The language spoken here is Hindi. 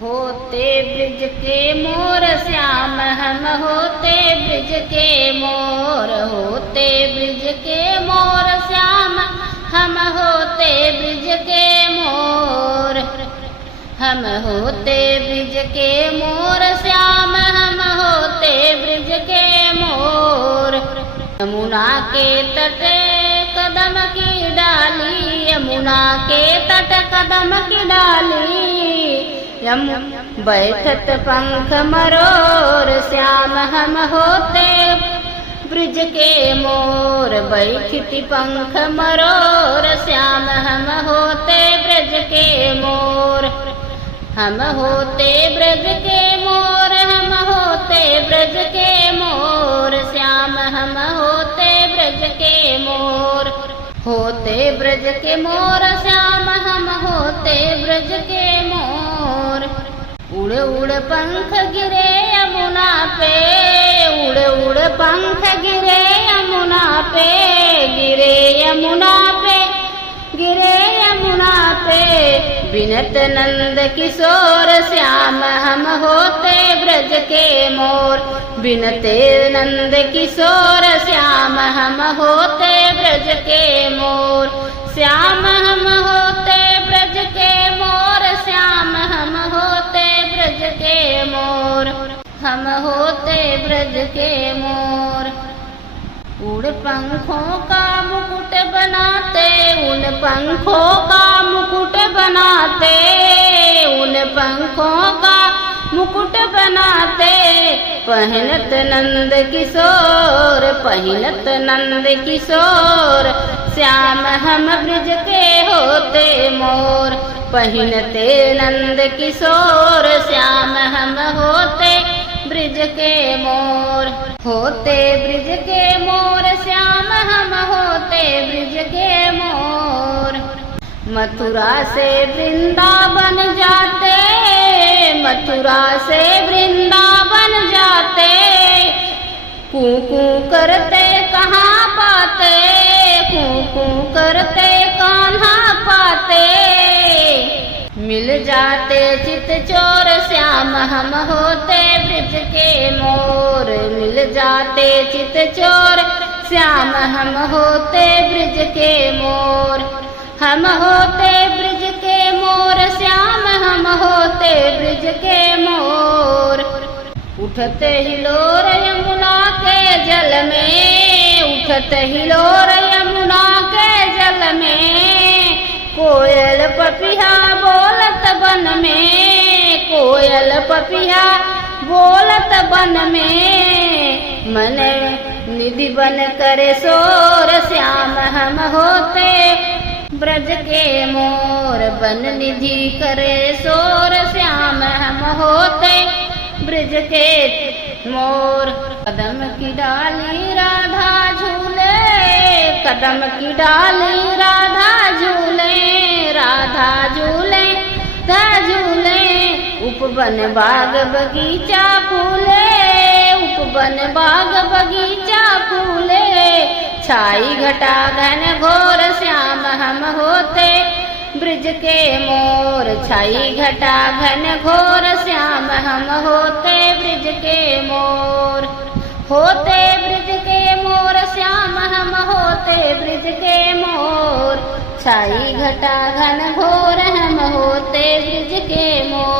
होते ब्रिज के मोर श्याम हम होते ब्रिज के मोर, होते ब्रिज के मोर श्याम हम होते ब्रिज के मोर, हम होते ब्रिज के मोर श्याम हम होते ब्रिज के मोर। यमुना के तट कदम की डाली, यमुना के तट कदम की डाली, बैठत पंख मरोर श्याम हम होते ब्रिज के मोर, बैठती पंख मरोर श्याम हम होते ब्रिज के मोर, हम होते ब्रज के मोर, हम होते ब्रज के मोर श्याम हम होते ब्रज के मोर, होते ब्रज के मोर श्याम हम होते ब्रज के मोर। उड़ उड़ पंख गिरे यमुना पे, उड़ उड़ पंख गिरे यमुना पे, गिरे यमुना पे, गिरे यमुना पे, बिनत नंद किशोर श्याम हम होते ब्रज के मोर, बिनते नंद किशोर श्याम हम होते ब्रज के मोर, श्याम हम होते ब्रज के मोर, श्याम हम होते ब्रज के मोर, हम होते ब्रज के मोर। उड़ पंखों का मुकुट बनाते, उन पंखों का मुकुट बनाते, उन पंखों का मुकुट बनाते, पहनत नंद किशोर, पहनत नंद किशोर श्याम हम ब्रिज के होते मोर, पहनते नंद किशोर श्याम हम होते ब्रिज के मोर, होते ब्रिज के मोर श्याम हम होते ब्रिज के मोर। मथुरा से वृंदावन जाते, मथुरा से वृंदावन जाते, कूकू करते कहाँ पाते, कूकू करते कान्हा पाते, मिल जाते चित चोर श्याम हम होते ब्रिज के मोर, मिल जाते चित चोर श्याम हम होते ब्रिज के मोर, हम होते ब्रिज के मोर श्याम हम होते ब्रिज के मोर। उठते हिलोर यमुना के जल में, उठते हिलोर यमुना के जल में, कोयल पपिया बोलत बन में, कोयल पपिया बोलत बन में, मन निधि बन करे शोर श्याम हम होते ब्रज के मोर, बन निधि करे शोर श्याम हम होते ब्रज के मोर। कदम की डाली राधा झूले, कदम की डाली राधा झूले, राधा झूले राधा झूले, उपवन बाग बगीचा फूले, उपवन बाग बगीचा फूले, छाई घटा घन घोर श्याम हम होते ब्रिज के मोर, छाई घटा घन घोर श्याम हम होते ब्रिज के मोर, होते ब्रिज के मोर श्याम हम होते ब्रिज के मोर, छाई घटा घन घोर हम होते ब्रिज के मोर।